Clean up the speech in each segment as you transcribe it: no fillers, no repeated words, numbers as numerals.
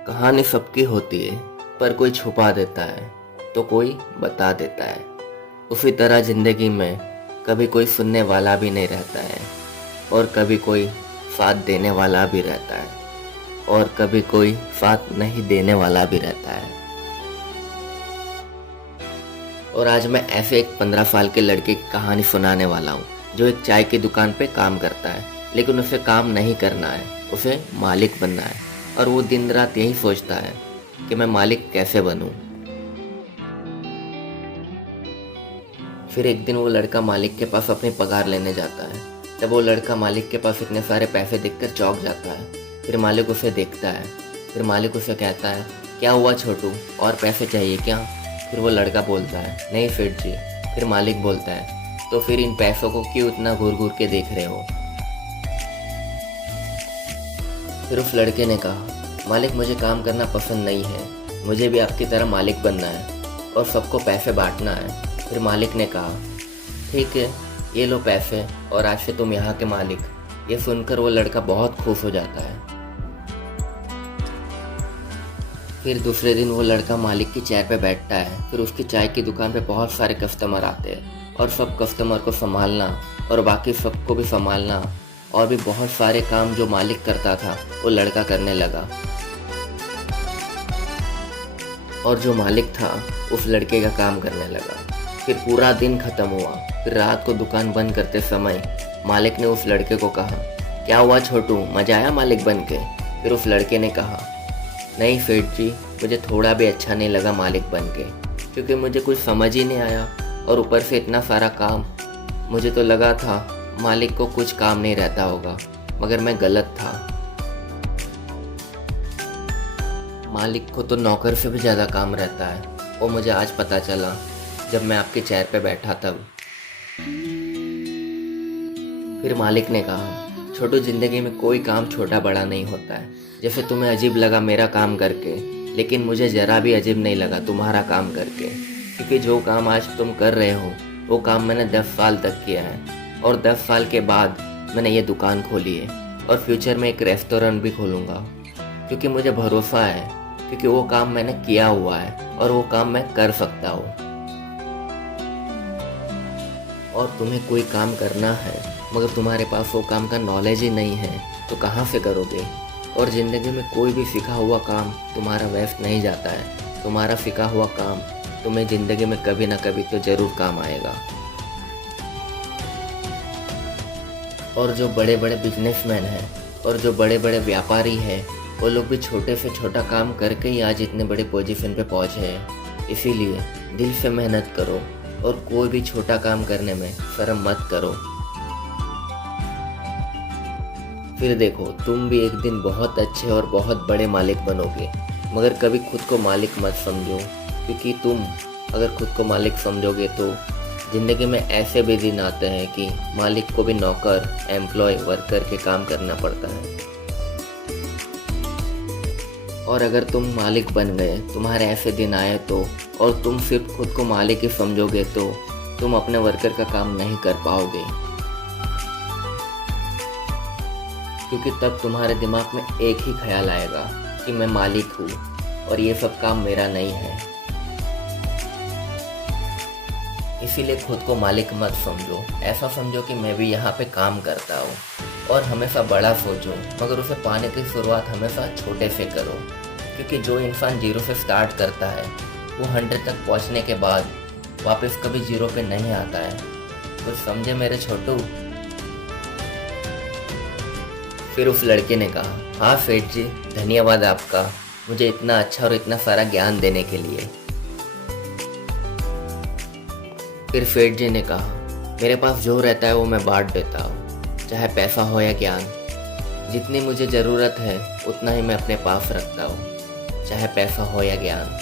कहानी सबकी होती है, पर कोई छुपा देता है तो कोई बता देता है। उसी तरह जिंदगी में कभी कोई सुनने वाला भी नहीं रहता है और कभी कोई साथ देने वाला भी रहता है और कभी कोई साथ नहीं देने वाला भी रहता है। और आज मैं ऐसे एक 15 साल के लड़के की कहानी सुनाने वाला हूँ जो एक चाय की दुकान पे काम करता है, लेकिन उसे काम नहीं करना है, उसे मालिक बनना है। और वो दिन रात यही सोचता है कि मैं मालिक कैसे बनूं। फिर एक दिन वो लड़का मालिक के पास अपनी पगार लेने जाता है। जब वो लड़का मालिक के पास इतने सारे पैसे देखकर चौंक जाता है। फिर मालिक उसे देखता है। फिर मालिक उसे कहता है, क्या हुआ छोटू, और पैसे चाहिए क्या? फिर वो लड़का बोलता है, नहीं सेठ जी। फिर मालिक बोलता है, तो फिर इन पैसों को क्यों इतना घूर घूर के देख रहे हो? फिर उस लड़के ने कहा, मालिक मुझे काम करना पसंद नहीं है, मुझे भी आपकी तरह मालिक बनना है और सबको पैसे बांटना है। फिर मालिक ने कहा, ठीक है, ये लो पैसे और आज से तुम यहाँ के मालिक। ये सुनकर वो लड़का बहुत खुश हो जाता है। फिर दूसरे दिन वो लड़का मालिक की चेयर पे बैठता है। फिर उसकी चाय की दुकान पे बहुत सारे कस्टमर आते हैं और सब कस्टमर को संभालना और बाकी सबको भी संभालना और भी बहुत सारे काम जो मालिक करता था वो लड़का करने लगा। और जो मालिक था उस लड़के का काम करने लगा। फिर पूरा दिन खत्म हुआ। फिर रात को दुकान बंद करते समय मालिक ने उस लड़के को कहा, क्या हुआ छोटू, मजा आया मालिक बन के? फिर उस लड़के ने कहा, नहीं सेठ जी, मुझे थोड़ा भी अच्छा नहीं लगा मालिक बन के, क्योंकि मुझे कुछ समझ ही नहीं आया और ऊपर से इतना सारा काम। मुझे तो लगा था मालिक को कुछ काम नहीं रहता होगा, मगर मैं गलत था। मालिक को तो नौकर से भी ज़्यादा काम रहता है, वो मुझे आज पता चला जब मैं आपके चेयर पे बैठा तब। फिर मालिक ने कहा, छोटू, जिंदगी में कोई काम छोटा बड़ा नहीं होता है। जैसे तुम्हें अजीब लगा मेरा काम करके, लेकिन मुझे ज़रा भी अजीब नहीं लगा तुम्हारा काम करके, क्योंकि जो काम आज तुम कर रहे हो वो काम मैंने 10 साल तक किया है और 10 साल के बाद मैंने ये दुकान खोली है और फ्यूचर में एक रेस्टोरेंट भी खोलूँगा, क्योंकि मुझे भरोसा है, क्योंकि वो काम मैंने किया हुआ है और वो काम मैं कर सकता हूँ। और तुम्हें कोई काम करना है मगर तुम्हारे पास वो काम का नॉलेज ही नहीं है तो कहाँ से करोगे? और ज़िंदगी में कोई भी सीखा हुआ काम तुम्हारा वेस्ट नहीं जाता है। तुम्हारा सीखा हुआ काम तुम्हें ज़िंदगी में कभी ना कभी तो ज़रूर काम आएगा। और जो बड़े बड़े बिजनेसमैन हैं और जो बड़े बड़े व्यापारी हैं, वो लोग भी छोटे से छोटा काम करके ही आज इतने बड़े पोजीशन पे पहुँचे हैं। इसीलिए दिल से मेहनत करो और कोई भी छोटा काम करने में शर्म मत करो। फिर देखो, तुम भी एक दिन बहुत अच्छे और बहुत बड़े मालिक बनोगे। मगर कभी खुद को मालिक मत समझो, क्योंकि तुम अगर खुद को मालिक समझोगे तो ज़िंदगी में ऐसे भी दिन आते हैं कि मालिक को भी नौकर, एम्प्लॉय, वर्कर के काम करना पड़ता है। और अगर तुम मालिक बन गए, तुम्हारे ऐसे दिन आए तो, और तुम सिर्फ खुद को मालिक ही समझोगे तो तुम अपने वर्कर का काम नहीं कर पाओगे, क्योंकि तब तुम्हारे दिमाग में एक ही ख्याल आएगा कि मैं मालिक हूँ और ये सब काम मेरा नहीं है। इसीलिए खुद को मालिक मत समझो, ऐसा समझो कि मैं भी यहाँ पे काम करता हूँ। और हमेशा बड़ा सोचो, मगर उसे पाने की शुरुआत हमेशा छोटे से करो, क्योंकि जो इंसान 0 से स्टार्ट करता है वो 100 तक पहुँचने के बाद वापस कभी 0 पे नहीं आता है। तो समझे मेरे छोटू? फिर उस लड़के ने कहा, हाँ सेठ जी, धन्यवाद आपका, मुझे इतना अच्छा और इतना सारा ज्ञान देने के लिए। फिर सेठ जी ने कहा, मेरे पास जो रहता है वो मैं बांट देता हूँ, चाहे पैसा हो या ज्ञान। जितनी मुझे ज़रूरत है उतना ही मैं अपने पास रखता हूँ, चाहे पैसा हो या ज्ञान।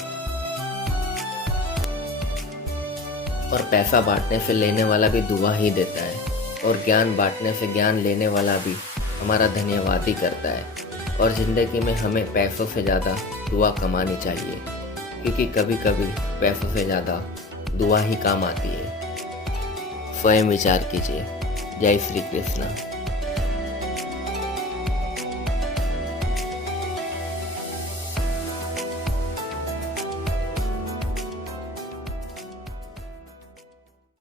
और पैसा बांटने से लेने वाला भी दुआ ही देता है और ज्ञान बांटने से ज्ञान लेने वाला भी हमारा धन्यवाद ही करता है। और ज़िंदगी में हमें पैसों से ज़्यादा दुआ कमानी चाहिए, क्योंकि कभी कभी पैसों से ज़्यादा दुआ ही काम आती है। स्वयं विचार कीजिए। जय श्री कृष्ण।